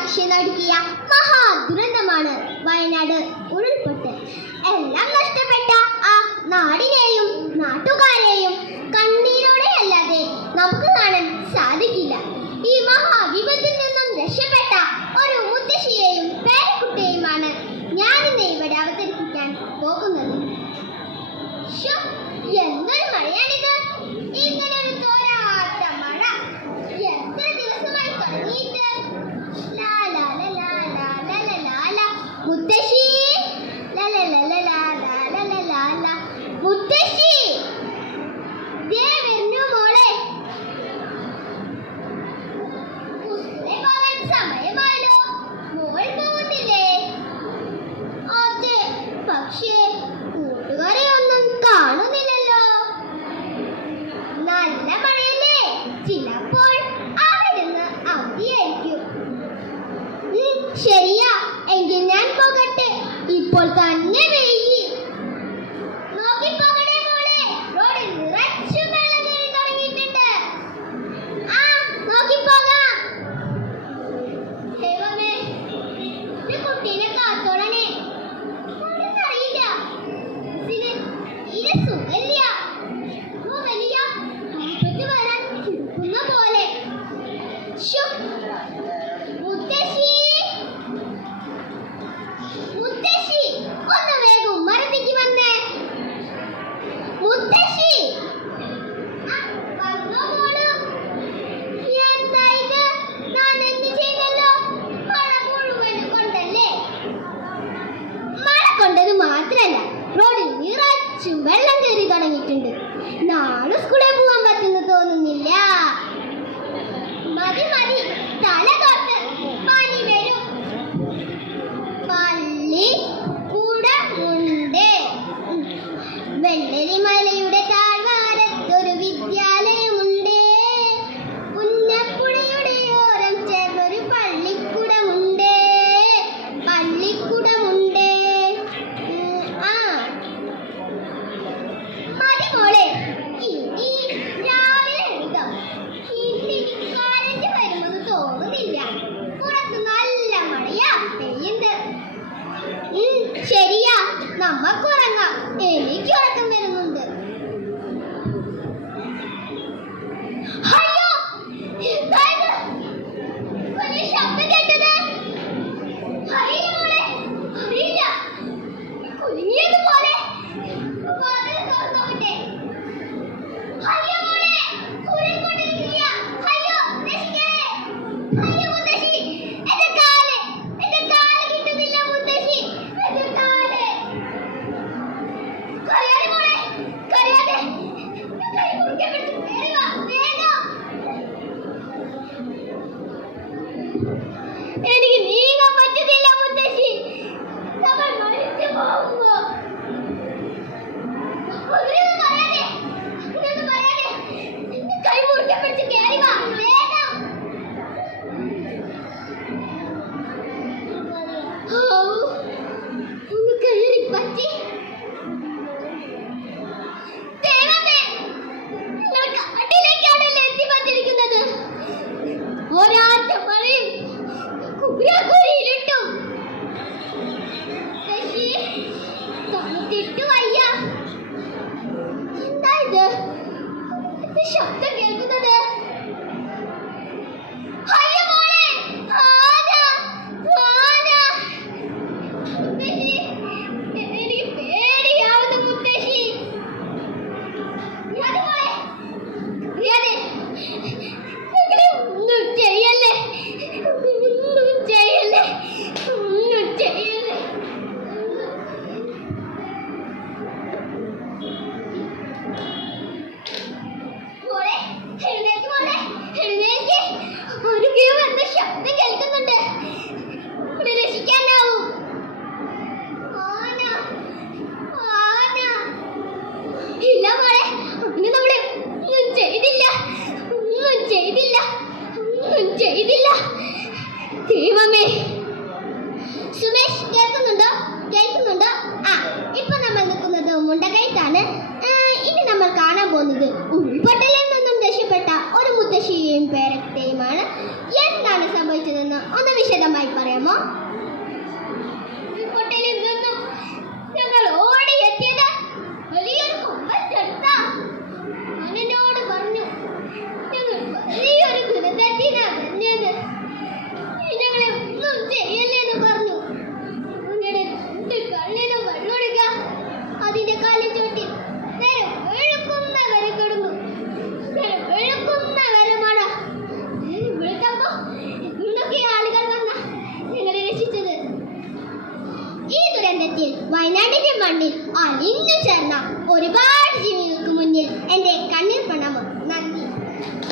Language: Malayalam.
സാക്ഷി നടുക്കിയ മഹാദുരന്തമാണ് വയനാട് ഉരുൾപൊട്ടൽ. എല്ലാം നഷ്ടപ്പെട്ട ആ നാടിനെയും നാട്ടുകാരെയും കണ്ണീരോടെ അല്ലാതെ നമുക്ക് കാണാൻ സാധിക്കില്ല. ഈ മഹാവിപത്തിൽ നിന്നും രക്ഷപ്പെട്ട ഒരു മുത്തശ്ശിയെയും പേരക്കുട്ടിയെയുമാണ് ഞാനിന്ന് ഇവിടെ അവതരിപ്പിക്കാൻ പോകുന്നത്. എന്തൊരു മഴയാണിത്! ഇങ്ങനെ ഒരു തോരാത്ത മഴ എത്ര ദിവസമായി തുടങ്ങിയിട്ട്. മുത്തശ്ശി, മുത്തശ്ശി, ദേ വരുന്നു മോളെ. സമയമായല്ലോ, മോൾ പോകുന്നില്ലേ? അതെ, പക്ഷേ കൂട്ടുകാരെ ഒന്നും കാണുന്നില്ലല്ലോ. നല്ല മഴയല്ലേ, ചിലപ്പോൾ അവിടുന്ന് അവധിയായിരിക്കും. ശരിയാ, എങ്കിൽ ഞാൻ പോകട്ടെ. ഇപ്പോൾ തന്നെ വൈകി. നോക്കിപ്പോകണേ മോളെ, റോഡിൽ നിറച്ചു വെള്ളം കയറി തുടങ്ങിയിട്ടുണ്ട്. ആ, നോക്കിപ്പോകാം. ദൈവമേ, കുട്ടീനെ കാത്തോളണേ. അറിയില്ല, തീരെ സുഖമില്ല. വലിയ ആപത്ത് വരാൻ കിടക്കുന്ന പോലെ. മുത്തശ്ശി, മുത്തശ്ശി, ഒന്ന് വേഗം മരത്തേക്ക് വന്നേ. മുത്തശ്ശി, എന്താ ഇത്? ഞാൻ എന്ത് ചെയ്തല്ലോ? മഴ മുഴുവൻ കൊണ്ടല്ലേ? മഴ കൊണ്ടത് മാത്രല്ല, റോഡിൽ നിറച്ചും വെള്ളം കയറി തുടങ്ങിയിട്ടുണ്ട്. നാളെ സ്കൂളിൽ പോകാൻ പറ്റുന്നു തോന്നുന്നില്ല. മതി മതി, തല തൊട്ട് പനി വരും. പള്ളി കൂടമുണ്ട്. വെള്ളരിമലയുടെ താഴ്വാരത്തൊരു വിദ്യാലയമുണ്ട്. പുന്നപ്പുഴയുടെ ഓരം ചേർന്നൊരു പള്ളിക്കൂടമുണ്ട്. പള്ളിക്കൂടമുണ്ട്. ആ മതി മോളെ, ഇനി രാവിലെ എഴുതാം. കരണ്ട് വരുമെന്ന് തോന്നുന്നില്ല. പുറത്ത് നല്ല മഴയാ പെയ്യുന്നത്. ശരിയാ, നമുക്ക് ഉറങ്ങാം. എനിക്ക് ഉറക്കം വരുന്നുണ്ട്. അയ്യോ, എന്തായത്? വലിയ ശബ്ദം കേട്ടത്. അറിയില്ല മോളെ, അറിയില്ല. കുലുങ്ങിയതുപോലെ. വാതിൽ തുറന്നോട്ടെ. അയ്യോ മോളെ, ഉരുൾപൊട്ടലില്ല. അയ്യോ, രക്ഷിക്കേ. അയ്യോ മുത്തശ്ശി, എന്റെ കാല് കിട്ടുന്നില്ല മുത്തശ്ശി, എന്റെ കാല്. കരയാതെ മോളെ, കരയാതെ. കൈ മുറിക്കാൻ പറ്റും. വേഗം. എനിക്ക് നീങ്ങാൻ പറ്റുന്നില്ല മുത്തശ്ശി. നമ്മൾ മരിച്ചു പോകുമോ? ഒന്നും പറയാതെ, കൈ മുറിക്കാൻ പിടിച്ച് കയറി വാ, വേഗം. ഒന്ന് കയറി പറ്റി. ദൈവമേ, നിങ്ങൾ കാട്ടിലേക്കാണല്ലേ എത്തിപ്പറ്റിരിക്കുന്നത്. ഒരാറ്റ മഴയും കുപ്പിയ അമ്മ